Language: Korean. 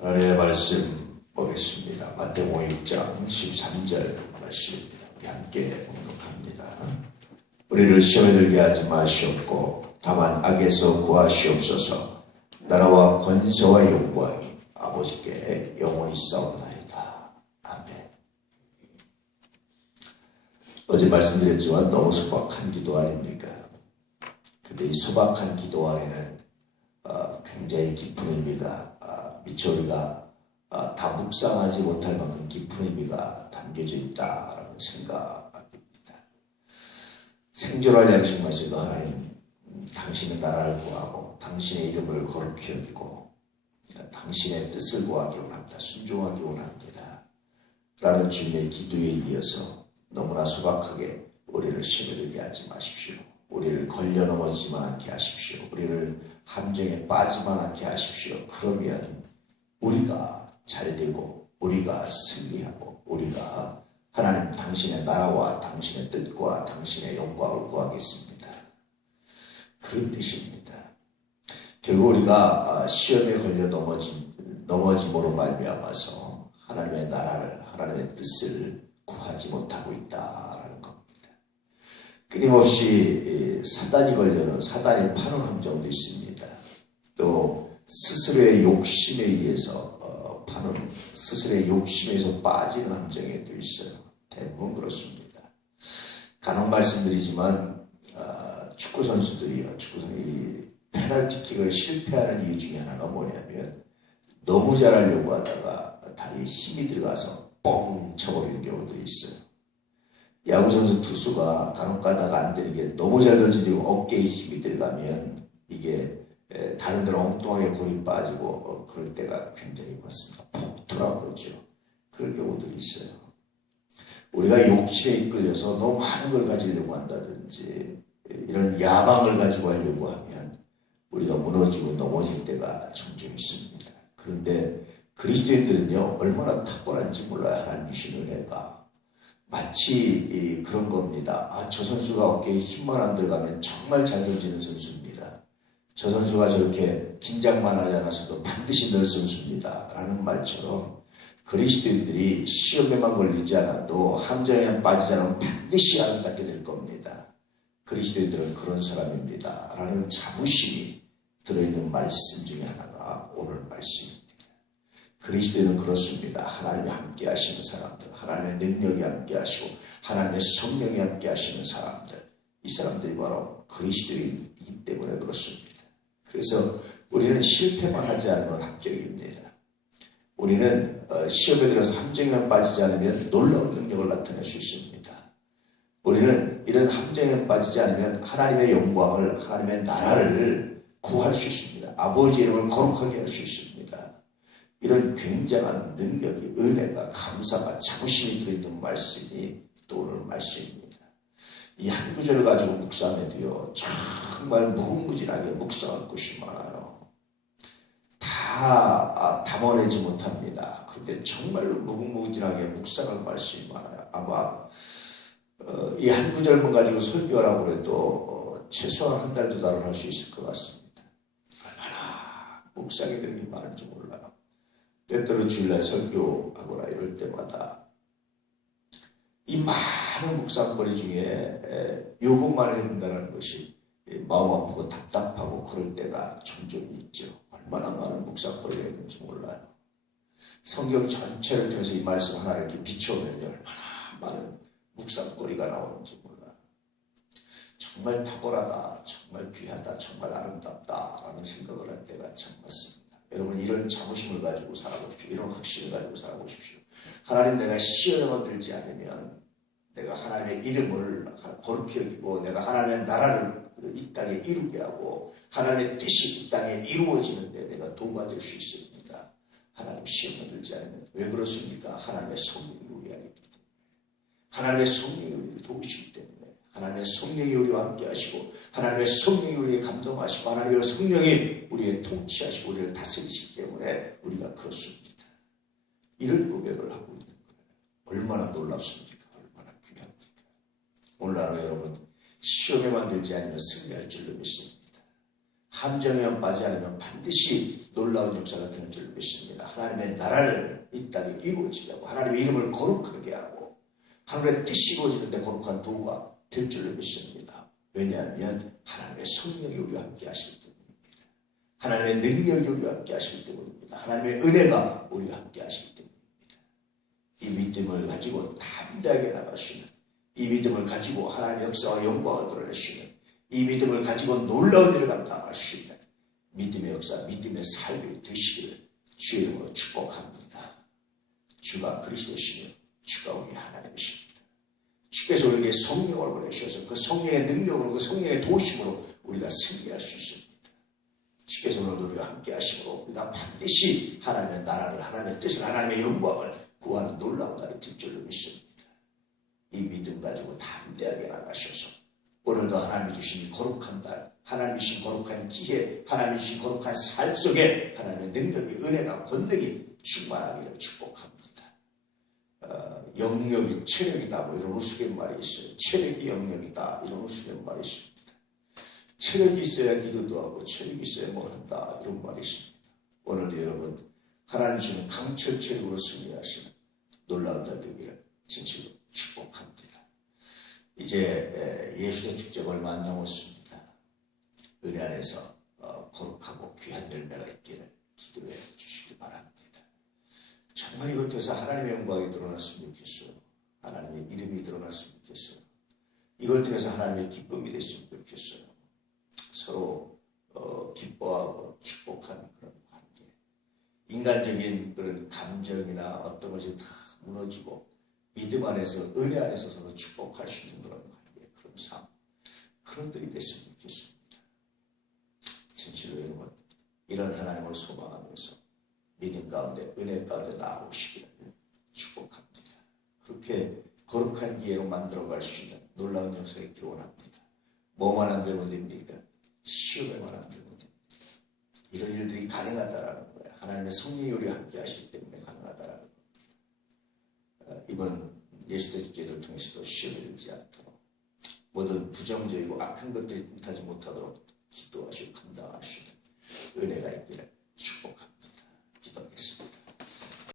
하나님의 말씀 보겠습니다. 마태복음 6장 13절 말씀입니다. 우리 함께 봉독합니다. 우리를 시험에 들게 하지 마시옵고 다만 악에서 구하시옵소서. 나라와 권세와 영광이 아버지께 영원히 싸움나이다. 아멘. 어제 말씀드렸지만 너무 소박한 기도 아닙니까? 근데 이 소박한 기도 안에는 굉장히 깊은 의미가 미처 우리가 다 묵상하지 못할 만큼 깊은 의미가 담겨져 있다라는 생각입니다. 생존할 양식 말씀도 하나님, 당신의 나라를 구하고 당신의 이름을 거룩히 여기고 당신의 뜻을 구하기 원합니다. 순종하기 원합니다. 라는 주님의 기도에 이어서 너무나 소박하게 우리를 시험에 들게 하지 마십시오. 우리를 걸려 넘어지만 않게 하십시오. 우리를 함정에 빠지만 않게 하십시오. 그러면 우리가 잘되고 우리가 승리하고 우리가 하나님 당신의 나라와 당신의 뜻과 당신의 영광을 구하겠습니다. 그런 뜻입니다. 결국 우리가 시험에 걸려 넘어짐으로 말미암아서 하나님의 나라를, 하나님의 뜻을 구하지 못하고 있다라는 겁니다. 끊임없이 사단이 파는 함정도 있습니다. 또 스스로의 욕심에 의해서 스스로의 욕심에서 빠지는 함정에도 있어요. 대부분 그렇습니다. 간혹 말씀드리지만 축구 선수들이요, 이 페널티킥을 실패하는 이유 중에 하나가 뭐냐면 너무 잘하려고 하다가 다리에 힘이 들어가서 뻥 쳐버리는 경우들이 있어요. 야구선수 투수가 간혹 가다가 안 되는 게 너무 잘 던지고 어깨에 힘이 들어가면 이게 다른 데로 엉뚱하게 골이 빠지고 그럴 때가 굉장히 많습니다. 폭투라고 그러죠. 그런 경우들이 있어요. 우리가 욕심에 이끌려서 너무 많은 걸 가지려고 한다든지 이런 야망을 가지고 하려고 하면 우리가 무너지고 넘어질 때가 종종 있습니다. 그런데 그리스도인들은요, 얼마나 탁월한지 몰라요. 하나님 주신 은혜가. 마치 그런 겁니다. 저 선수가 어깨에 힘만 안 들어가면 정말 잘 던지는 선수입니다. 저 선수가 저렇게 긴장만 하지 않았어도 반드시 넣을 선수입니다. 라는 말처럼 그리스도인들이 시험에만 걸리지 않아도 함정에 빠지지 않으면 반드시 아름답게 될 겁니다. 그리스도인들은 그런 사람입니다. 라는 자부심이 들어있는 말씀 중에 하나가 오늘 말씀입니다. 그리스도인은 그렇습니다. 하나님이 함께 하시는 사람들, 하나님의 능력이 함께 하시고 하나님의 성령이 함께 하시는 사람들, 이 사람들이 바로 그리스도인이기 때문에 그렇습니다. 그래서 우리는 실패만 하지 않으면 합격입니다. 우리는 시험에 들어서 함정에 빠지지 않으면 놀라운 능력을 나타낼 수 있습니다. 우리는 이런 함정에 빠지지 않으면 하나님의 영광을, 하나님의 나라를 구할 수 있습니다. 아버지의 이름을 거룩하게 할 수 있습니다. 이런 굉장한 능력이, 은혜가, 감사가, 자부심이 들어있는 말씀이 또 오늘 말씀입니다. 이 한 구절을 가지고 묵상해도요, 정말 무궁무진하게 묵상할 것이 많아요. 다 담아내지 못합니다. 그런데 정말로 무궁무진하게 묵상할 말씀이 많아요. 아마 이 한 구절만 가지고 설교하라고 해도 최소한 한 달, 두 달을 할 수 있을 것 같습니다. 얼마나 묵상해야 되는 게 많은지 몰라요. 때때로 주일날 설교하거나 이럴 때마다 이 많은 묵상거리 중에 요것만 해야 된다는 것이 마음 아프고 답답하고 그럴 때가 종종 있죠. 얼마나 많은 묵상거리가 있는지 몰라요. 성경 전체를 통해서 이 말씀 하나 이렇게 비춰보면 얼마나 많은 묵상거리가 나오는지 몰라요. 정말 탁월하다, 정말 귀하다, 정말 아름답다 라는 생각을 할 때가 참 많습니다. 여러분, 이런 자부심을 가지고 살아보십시오. 이런 확신을 가지고 살아보십시오. 하나님, 내가 시험에 들지 않으면 내가 하나님의 이름을 거룩히 여기고 내가 하나님의 나라를 이 땅에 이루게 하고 하나님의 뜻이 이 땅에 이루어지는데 내가 도와줄 수 있습니다. 하나님, 시험에 들지 않으면. 왜 그렇습니까? 하나님의 성령이 우리 안에 있기 때문에. 하나님의 성령이 우리를 도우시기 때문에. 하나님의 성령이 우리와 함께 하시고 하나님의 성령이 우리에게 감동하시고 하나님의 성령이 우리에게 통치하시고 우리를 다스리시기 때문에 우리가 그렇습니다. 이런 고백을 하고 있는 거예요. 얼마나 놀랍습니까? 얼마나 귀합니까? 오늘 하루 여러분, 시험에만 들지 않으면 승리할 줄로 믿습니다. 함정에만 빠지 않으면 반드시 놀라운 역사가 되는 줄로 믿습니다. 하나님 하나님의 나라를 이 땅에 이루어지게 하고 하나님의 이름을 거룩하게 하고 하늘의 뜻이 이루어지는데 거룩한 도구가 될 줄로 믿습니다. 왜냐하면 하나님의 성령이 우리와 함께 하시기 때문입니다. 하나님의 능력이 우리와 함께 하시기 때문입니다. 하나님의 은혜가 우리와 함께 하시기 때문입니다. 이 믿음을 가지고 담대하게 나가시는, 이 믿음을 가지고 하나님의 역사와 영광을 드러내시는, 이 믿음을 가지고 놀라운 일을 감당하시는 믿음의 역사, 믿음의 삶이 되시기를 주의 이름으로 축복합니다. 주가 그리스도시며 주가 우리 하나님이십니다. 주께서 우리에게 성령을 보내주셔서 그 성령의 능력으로, 그 성령의 도우심으로 우리가 승리할 수 있습니다. 주께서 오늘 우리와 함께 하심으로 우리가 반드시 하나님의 나라를, 하나님의 뜻을, 하나님의 영광을 구하는 놀라운 날이 될 줄로 믿습니다. 이 믿음 가지고 담대하게 나가셔서 오늘도 하나님이 주신 이 거룩한 날, 하나님이 주신 거룩한 기회, 하나님이 주신 거룩한 삶 속에 하나님의 능력이, 은혜가, 권능이 충만하기를 축복합니다. 영역이 체력이다 뭐 이런 우스갯말이 있어요. 체력이 영역이다 이런 우스갯말이 있습니다. 체력이 있어야 기도도 하고 체력이 있어야 뭘 한다 이런 말이 있습니다. 오늘도 여러분 하나님 주시는 강철 체력으로 승리하시는 놀라운 날 되기를 진실로 축복합니다. 이제 예수의 축제가 얼마 안 남았습니다. 은혜 안에서 거룩하고 귀한 열매가 있기를 기도해 주시기 바랍니다. 정말 이걸 통해서 하나님의 영광이 드러났으면 좋겠어요. 하나님의 이름이 드러났으면 좋겠어요. 이걸 통해서 하나님의 기쁨이 됐으면 좋겠어요. 서로 기뻐하고 축복하는 그런 관계. 인간적인 그런 감정이나 어떤 것이 다 무너지고 믿음 안에서, 은혜 안에서 서로 축복할 수 있는 그런 관계, 그런 삶, 그런 들이 됐으면 좋겠습니다. 진실로 여러분, 이런 하나님을 소망하면서 믿음 가운데, 은혜 가운데 나오시기를 축복합니다. 그렇게 거룩한 기회로 만들어갈 수 있는 놀라운 역사가 있기를 원합니다. 뭐만 안 되면 됩니까? 시험에만 안 되면 됩니다. 이런 일들이 가능하다라는 거예요. 하나님의 성령이 우리와 함께 하시기 때문에 가능하다라는 겁니다. 이번 예수의 축제를 통해서도 시험에 들지 않도록 모든 부정적이고 악한 것들이 틈타지 못하도록 기도하시고 감당하시는 은혜가 있기를 축복합니다. 기도하겠습니다.